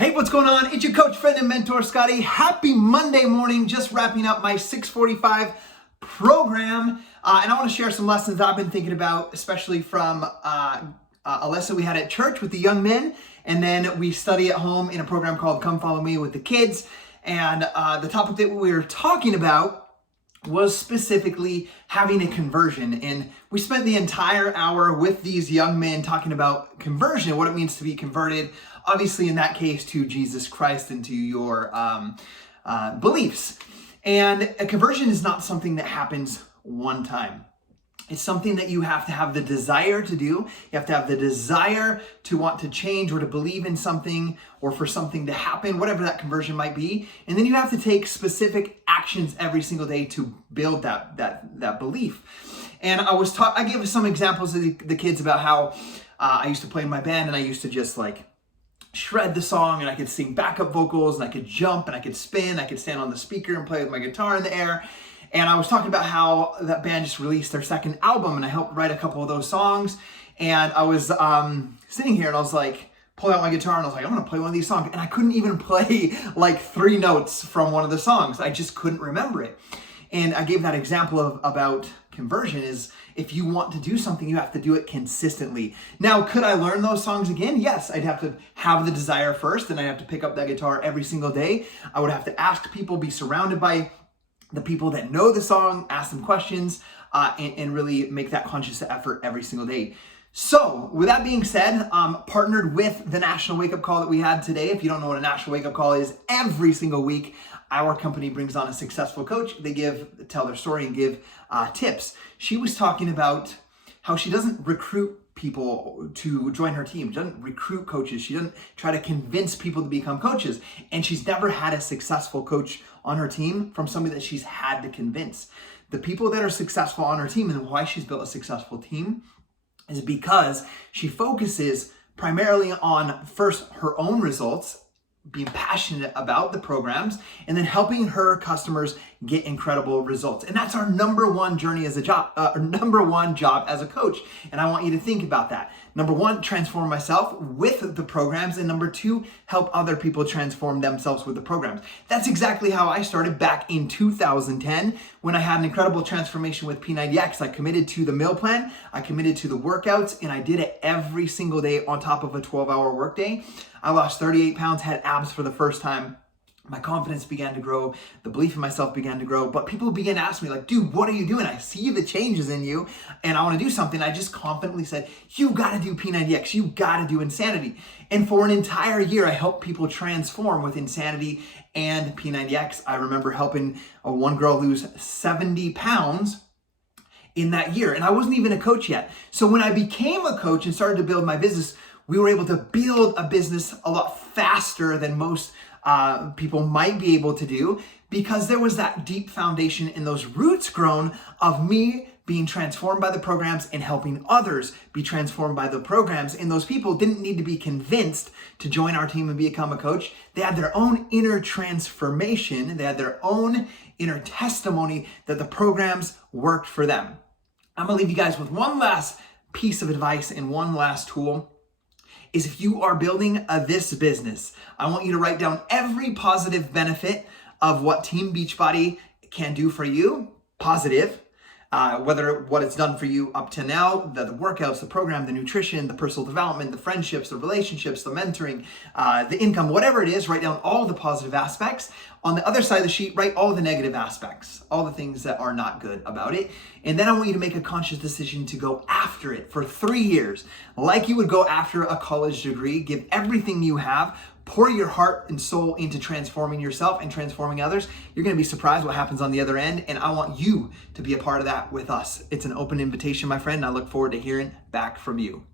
Hey, what's going on? It's your coach, friend, and mentor, Scotty. Happy Monday morning. Just wrapping up my 6:45 program. And I want to share some lessons I've been thinking about, especially from a lesson we had at church with the young men. And then we study at home in a program called Come Follow Me with the kids. And the topic that we were talking about was specifically having a conversion. And we spent the entire hour with these young men talking about conversion, what it means to be converted, obviously in that case to Jesus Christ and to your beliefs. And a conversion is not something that happens one time. It's something that you have to have the desire to do. You have to have the desire to want to change or to believe in something or for something to happen, whatever that conversion might be. And then you have to take specific actions every single day to build that belief. And I gave some examples of the kids about how I used to play in my band and I used to just like shred the song and I could sing backup vocals and I could jump and I could spin. I could stand on the speaker and play with my guitar in the air. And I was talking about how that band just released their second album and I helped write a couple of those songs. And I was sitting here and I was like, pulling out my guitar and I was like, I'm gonna play one of these songs. And I couldn't even play like 3 notes from one of the songs. I just couldn't remember it. And I gave that example about conversion is if you want to do something, you have to do it consistently. Now, could I learn those songs again? Yes, I'd have to have the desire first and I'd have to pick up that guitar every single day. I would have to ask people, be surrounded by the people that know the song, ask them questions, and really make that conscious effort every single day. So with that being said, partnered with the National Wake Up Call that we had today. If you don't know what a National Wake Up Call is, every single week, our company brings on a successful coach. They tell their story and give tips. She was talking about how she doesn't recruit people to join her team. She doesn't recruit coaches. She doesn't try to convince people to become coaches. And she's never had a successful coach on her team from somebody that she's had to convince. The people that are successful on her team and why she's built a successful team is because she focuses primarily on first her own results, being passionate about the programs, and then helping her customers get incredible results. And that's our number one journey as a job, number one job as a coach. And I want you to think about that. Number 1, transform myself with the programs. And number 2, help other people transform themselves with the programs. That's exactly how I started back in 2010 when I had an incredible transformation with P90X. I committed to the meal plan, I committed to the workouts, and I did it every single day on top of a 12-hour workday. I lost 38 pounds, had abs for the first time. My confidence began to grow, the belief in myself began to grow, but people began to ask me like, dude, what are you doing? I see the changes in you and I want to do something. I just confidently said, you got to do P90X, you got to do Insanity. And for an entire year, I helped people transform with Insanity and P90X. I remember helping one girl lose 70 pounds in that year, and I wasn't even a coach yet. So when I became a coach and started to build my business, we were able to build a business a lot faster than most people might be able to do because there was that deep foundation in those roots grown of me being transformed by the programs and helping others be transformed by the programs. And those people didn't need to be convinced to join our team and become a coach. They had their own inner transformation. They had their own inner testimony that the programs worked for them. I'm gonna leave you guys with one last piece of advice and one last tool. Is if you are building this business, I want you to write down every positive benefit of what Team Beachbody can do for you, positive, whether what it's done for you up to now, the workouts, the program, the nutrition, the personal development, the friendships, the relationships, the mentoring, the income, whatever it is, write down all the positive aspects. On the other side of the sheet, write all the negative aspects, all the things that are not good about it. And then I want you to make a conscious decision to go after it for 3 years, like you would go after a college degree. Give everything you have, pour your heart and soul into transforming yourself and transforming others. You're gonna be surprised what happens on the other end, and I want you to be a part of that with us. It's an open invitation, my friend, and I look forward to hearing back from you.